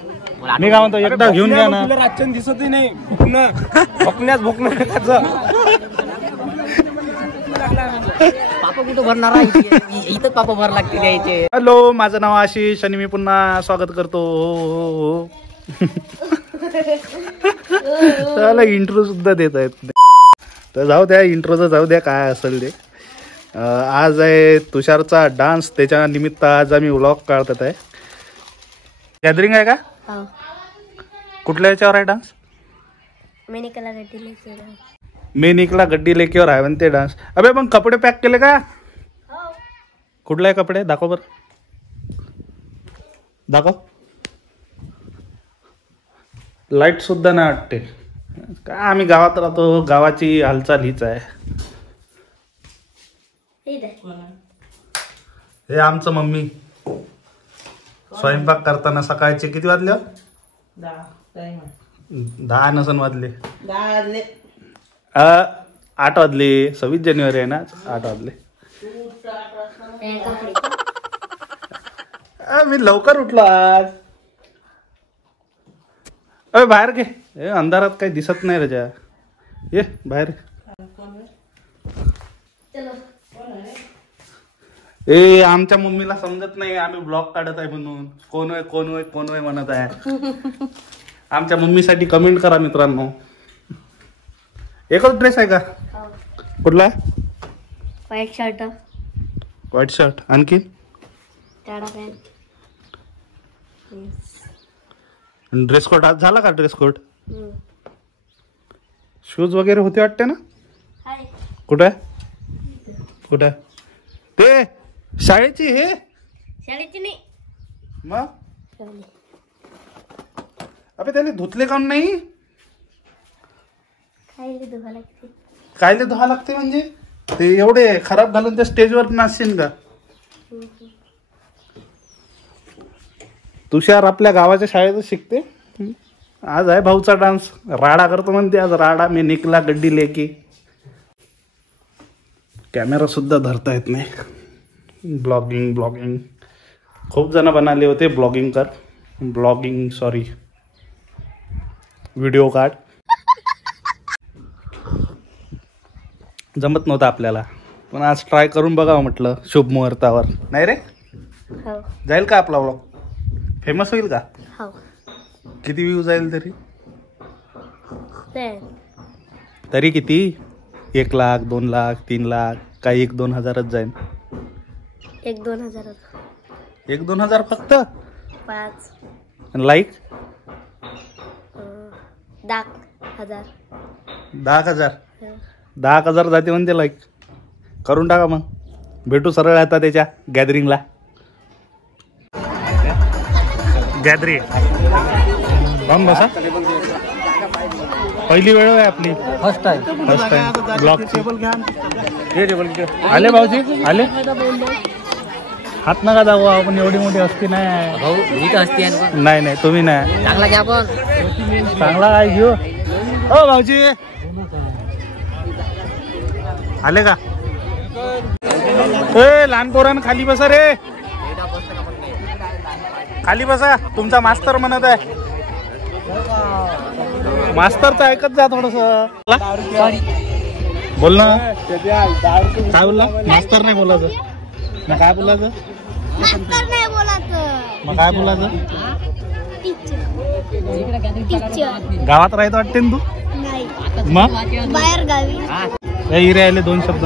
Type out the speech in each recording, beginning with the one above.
मी काय म्हणतो एकदा घेऊन घ्या ना. रातच्यान दिसतही नाही. भोकण्यास पापा कुठं भरणार इथं पापा भर लागते द्यायचे. हॅलो, माझं नाव आशिष आणि मी पुन्हा स्वागत करतो. त्याला इंट्रो सुद्धा देत आहेत. तर जाऊ द्या, इंट्रोचं जाऊ द्या, काय असेल ते. आज आहे तुषारचा डान्स, त्याच्या निमित्त आज आम्ही व्लॉग काढत आहे. गॅदरिंग आहे का? कुठल्या याच्यावर आहे डान्स? मेनिकला गड्डी लेकीवर आहे म्हणते डान्स. अबे मग कपडे पॅक केले का? कुठले कपडे दाखव बर, दाखव. लाईट सुद्धा नाही वाटते. काय आम्ही गावात राहतो, गावाची हालचाल हीच आहे. हे आमचं मम्मी स्वयंपाक करताना सकाळचे किती वाजले? 10 नसन वाजले. 8 वाजले. 26 जानेवारी आहे ना, 8 वाजले. मी लवकर उठलो आज. अरे बाहेर घे, अंधारात काही दिसत नाही रजा. ये बाहेर. ए आमच्या मम्मीला समजत नाही आम्ही ब्लॉग काढत आहे म्हणून. कोण आहे कोण आहे कोण आहे म्हणत आहे. आमच्या मम्मीसाठी कमेंट करा मित्रांनो. एकच ड्रेस आहे का? कुठला? White shirt. White shirt. आणखी? ड्रेस कोड आज झाला का? Dress code. शूज वगैरे होते वाटते ना? कुठे कुठे? ते शाळेची. हे शाळेची नाही मग. अबे त्याला धुतले काऊन नाही? कायले धुवा लागते म्हणजे? ते एवढे खराब घालून त्या स्टेजवर नाचशील का? तुषार आपल्या गावाच्या शाळेतच शिकते. आज आहे भाऊचा डान्स. राडा करतो म्हणते आज. राडा मी निकला गड्डी लेकी. कॅमेरा सुद्धा धरता येत नाही. ब्लॉगिंग खूप जण बनाले होते. ब्लॉगिंग सॉरी, व्हिडिओ काढ. जमत नव्हतं आपल्याला, पण आज ट्राय करून बघावं म्हटलं शुभ मुहूर्तावर. नाही रे, जाईल का आपला व्लॉग? फेमस होईल का? किती व्ह्यू जाईल तरी? तरी किती? 1 लाख, 2 लाख, 3 लाख, काही 1-2 हजारच जाईल. 1-2 हजार. 1-2 हजार फक्त? 5 लाईक? 10,000. 10,000 जाते म्हणते लाईक. करून टाका मग. भेटू सरळ आता त्याच्या गॅदरिंगला. गॅदरिंग बसा. पहिली वेळ आहे आपली. फर्स्ट टाइम ब्लॉगची. आले भाऊजी आले. हात नका दाखवा, आपण एवढी मोठी हस्ती नाही. नाही तुम्ही नाही. चांगला घ्या पण. चांगला काय घेऊ? हो भाऊजी आले का? ए लहान पोरांना खाली बसा रे. खाली बसा. तुमचा मास्तर म्हणत आहे. मास्तरचं ऐकत जा थोडस. बोल ना. काय बोलला? मास्तर नाही बोलायचं. मग काय बोलायचं? मग काय बोलायचं? गावात राहायचं वाटते ना तू? मग बाहेर गावी. हिरे आले 2 शब्द.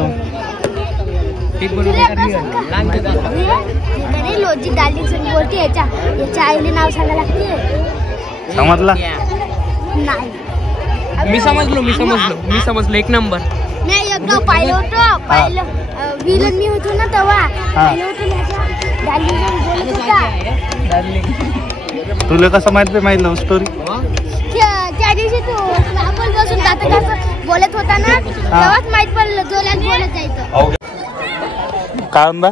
लोजी डाली बोलते. याच्या आईले नाव सांगायला लागते. समजला? नाही. मी समजलो 1 नंबर. नाही एकदा पाहिलं होतं. विलन मी होतो ना तेव्हा. तुला कसं माहिती लव्ह स्टोरी? त्या दिवशी तू आपण बसून जात बोलत होता ना, तेव्हाच माहित पडलं. जोरात बोलत जायचं. काय म्हणता?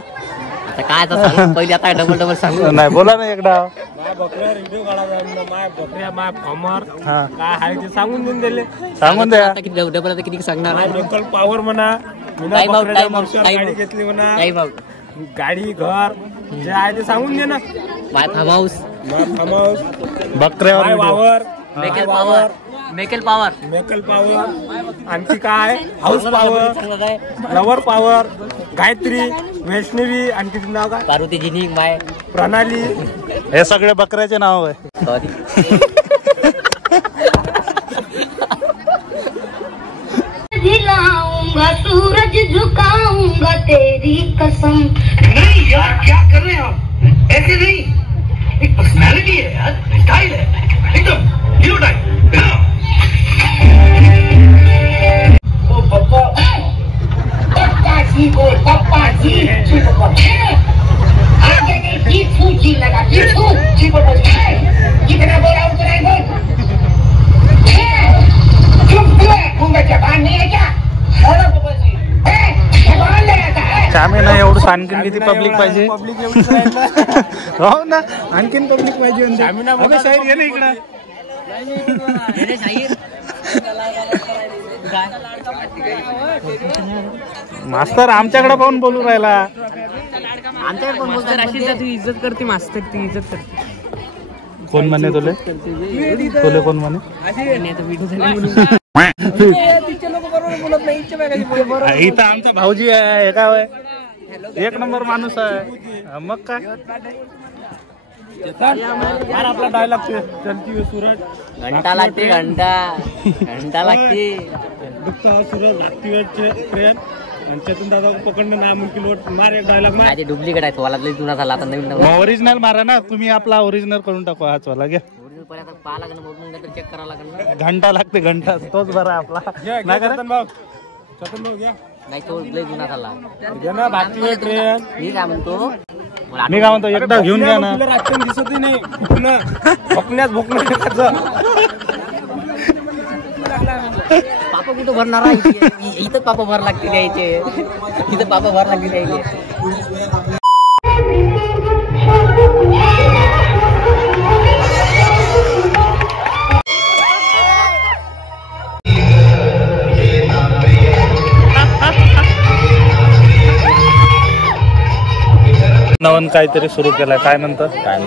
काय आता पहिले आता डबल सांगू. नाही बोला ना एकदा. सांगून देऊन दिले. सांगून द्या. डबल आता किती सांगणार? लोकल पॉवर म्हणा. गाडी घेतली म्हणा. गाडी घर जे आहे ते सांगून दे ना. फार्म हाऊस फार्म हाऊस, बकऱ्यावर माय video. वावर, मेकल पॉवर मेकल पॉवर मेकल पॉवर, आणखी काय house power, lover power, Gayatri, Vaishnavi, आणखी तुझं नाव काय? पार्वती जिनी माय प्रणाली. हे सगळे बकऱ्याचे नाव आहे. सॉरी दिलाऊंगा सूरज झुकाऊंगा तेरी कसम. नहीं यार क्या कर रहे हैं आप? ऐसे नहीं, एक पर्सनालिटी है यार, स्टाइल है एकदम हीरो टाइप. ओ पप्पा जी बोल, पप्पा जी आगे की जी सूची लगा जी बोल कितना बोला उतना ही बोल. चुप घूंगा जबान नहीं है क्या? पप्पा जी जबान लगाता है. श्यामे ना एवढं आणखीन किती पब्लिक पाहिजे? पब्लिक एवढंच राहिलं. हो ना, आणखीन पब्लिक पाहिजे म्हणते. आम्ही ना अबे शाहीर ये ना इकडं. मास्तर आमच्याकडे पाहून बोलू राहिला. आमच्याकडे पण बोलतात तू इज्जत करते मास्तर ती इज्जत करते. कोण म्हणे तुले कोण म्हणे? इथं आमचा भाऊजी आहे, हे काय आहे, एक नंबर माणूस आहे. मग काय आपला डायलॉग चलती हुई सूरज, घंटा लागते घंटा लागते. दुखता सूरज, लागती हुई ट्रेन, आणि चेतन दादा को पकडणे नामुमकिन होत. मार एक डायलॉग मार. ते डुप्लिकेट आहे वाला जुना झाला आता नवीन ओरिजिनल मारा ना तुम्ही. आपला ओरिजिनल करून टाकू हाच वाला. घ्या, पाहा लागेल मग चेक करावं लागेल. घंटा लागते, घंटा तोच बरा आपला. नाही का रे? चेतन भाऊ घ्या. नाही तो लय जुना झाला. घे ना, लागती हुई ट्रेन. मी काय म्हणतो मी काय म्हणतो एकदा घेऊन घ्या ना. तुला राजकारण दिसतही नाही. भोकण्यात पापा कुठं भरणार आहे? इथं पापा भर लागते द्यायचे. इथं पापा भर लागते द्यायचे. नवन काहीतरी सुरू केलाय. काय म्हणतं? काय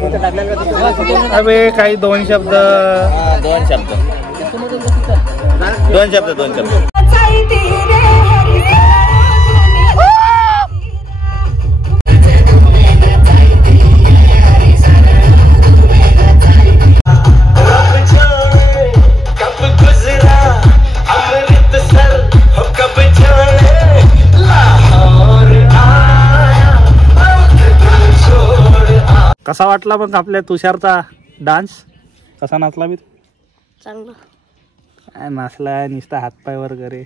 म्हणतात? अबे काही दोन शब्द. कसा वाटला मग आपल्या तुषारचा डान्स? कसा नाचला मी? चांगलं काय नाचला नुसता हातपाय वगैरे.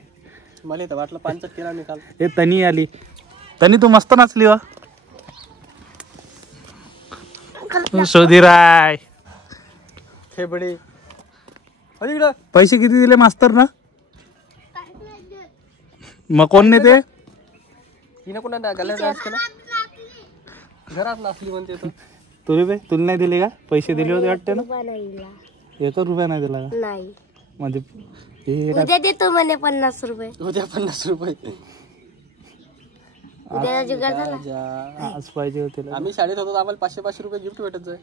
मला तर वाटलं पांचट केला मी काल. हे तनी आली. तनी तू मस्त नाचली वा. शोधीराय खेबडे पैसे किती दिले मास्तर ना? मग कोण नाही ते? तिने कोणा गॅलरी डान्स केला? घरात नाचली म्हणते. तुला नाही दिले का? पैसे दिले होते वाटते ना? नाही 1 रुपया नाही दिला का? नाही. म्हणजे हे उद्या देतो म्हणे 50 रुपये. उद्या 50 रुपये. उद्या जुगाड झाला. आज पाहिजे होते ना. आम्ही शाळेत होतो आम्हाला 500 रुपये गिफ्ट भेटत जाय.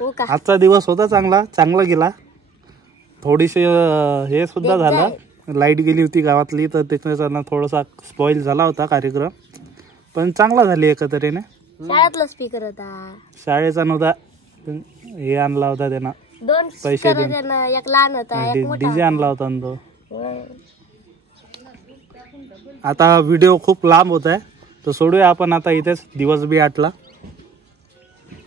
हो का? आजचा दिवस होता चांगला गेला. थोडीशी हे सुद्धा झालं. लाईट गेली होती गावातली तर त्याच्यानं थोडासा स्पॉइल झाला होता कार्यक्रम. पण चांगला झाली एका तऱ्हेने. शाळेतला स्पीकर होता. शाळेचा नव्हता, हे आणला होता त्यानं 2 पैसे स्पीकर होते ना. एक लहान होता एक मोठा. डीजे आणला होता ना तो. होय. आता व्हिडिओ खूप लांब होत आहे तर सोडूया आपण आता इथेच. दिवस बी आटला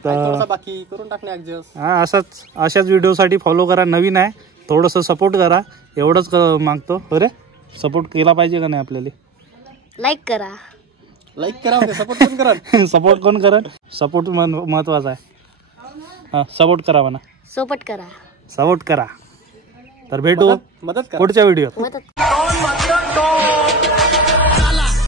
तर बाकी करून टाकणे ऍडजस्ट. हा अशाच व्हिडिओसाठी फॉलो करा. नवीन आहे थोडंसं सपोर्ट करा एवढंच मागतो. अरे सपोर्ट केला पाहिजे का नाही आपल्याला? लाईक करा. सपोर्ट कोण करा? सपोर्ट कोण करेल? सपोर्ट महत्वाचा आहे. हा सपोर्ट करा म्हणा. सोपट करा. सपोर्ट करा. तर भेटू मदत करा. पुढच्या व्हिडिओ. मदत